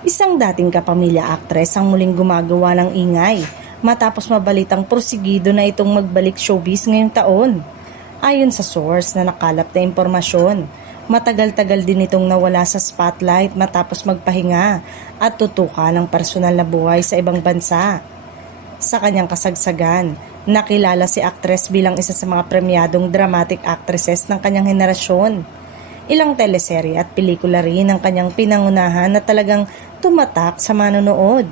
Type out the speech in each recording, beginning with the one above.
Isang dating kapamilya aktres ang muling gumagawa ng ingay matapos mabalitang porsigido na itong magbalik showbiz ngayong taon. Ayon sa source na nakalap na impormasyon, matagal-tagal din itong nawala sa spotlight matapos magpahinga at tutuka ng personal na buhay sa ibang bansa. Sa kanyang kasagsagan, nakilala si aktres bilang isa sa mga premyadong dramatic actresses ng kanyang henerasyon. Ilang teleserye at pelikula rin ang kanyang pinangunahan na talagang tumatak sa manonood,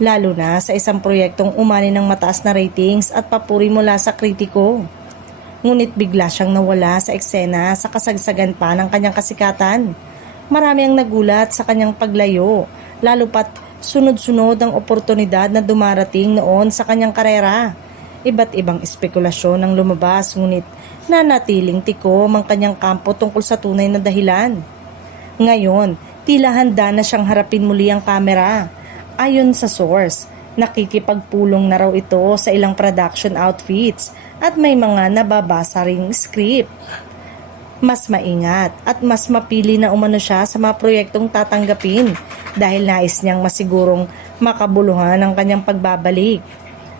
lalo na sa isang proyektong umani ng mataas na ratings at papuri mula sa kritiko. Ngunit bigla siyang nawala sa eksena sa kasagsagan pa ng kanyang kasikatan. Marami ang nagulat sa kanyang paglayo, lalo pat sunod-sunod ang oportunidad na dumarating noon sa kanyang karera. Iba't ibang espekulasyon ang lumabas, ngunit nanatiling tikom ang kanyang kampo tungkol sa tunay na dahilan. Ngayon, tila handa na siyang harapin muli ang kamera. Ayon sa source, nakikipagpulong na raw ito sa ilang production outfits at may mga nababasa ring script. Mas maingat at mas mapili na umano siya sa mga proyektong tatanggapin dahil nais niyang masigurong makabuluhan ang kanyang pagbabalik.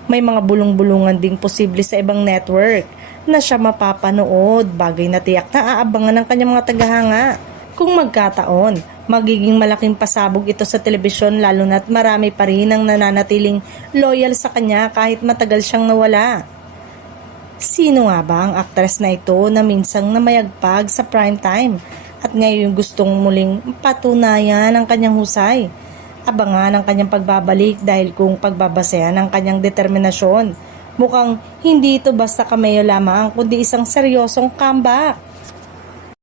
May mga bulong-bulungan ding posible sa ibang network na siya mapapanood, bagay na tiyak na aabangan ng kanyang mga tagahanga. Kung magkataon, magiging malaking pasabog ito sa telebisyon, lalo na't marami pa rin ang nananatiling loyal sa kanya kahit matagal siyang nawala. Sino nga ba ang aktres na ito na minsang namayagpag sa primetime at ngayon gustong muling patunayan ang kanyang husay? Abangan ang kanyang pagbabalik dahil kung pagbabasehan ang kanyang determinasyon, mukhang hindi ito basta cameo lamang kundi isang seryosong comeback.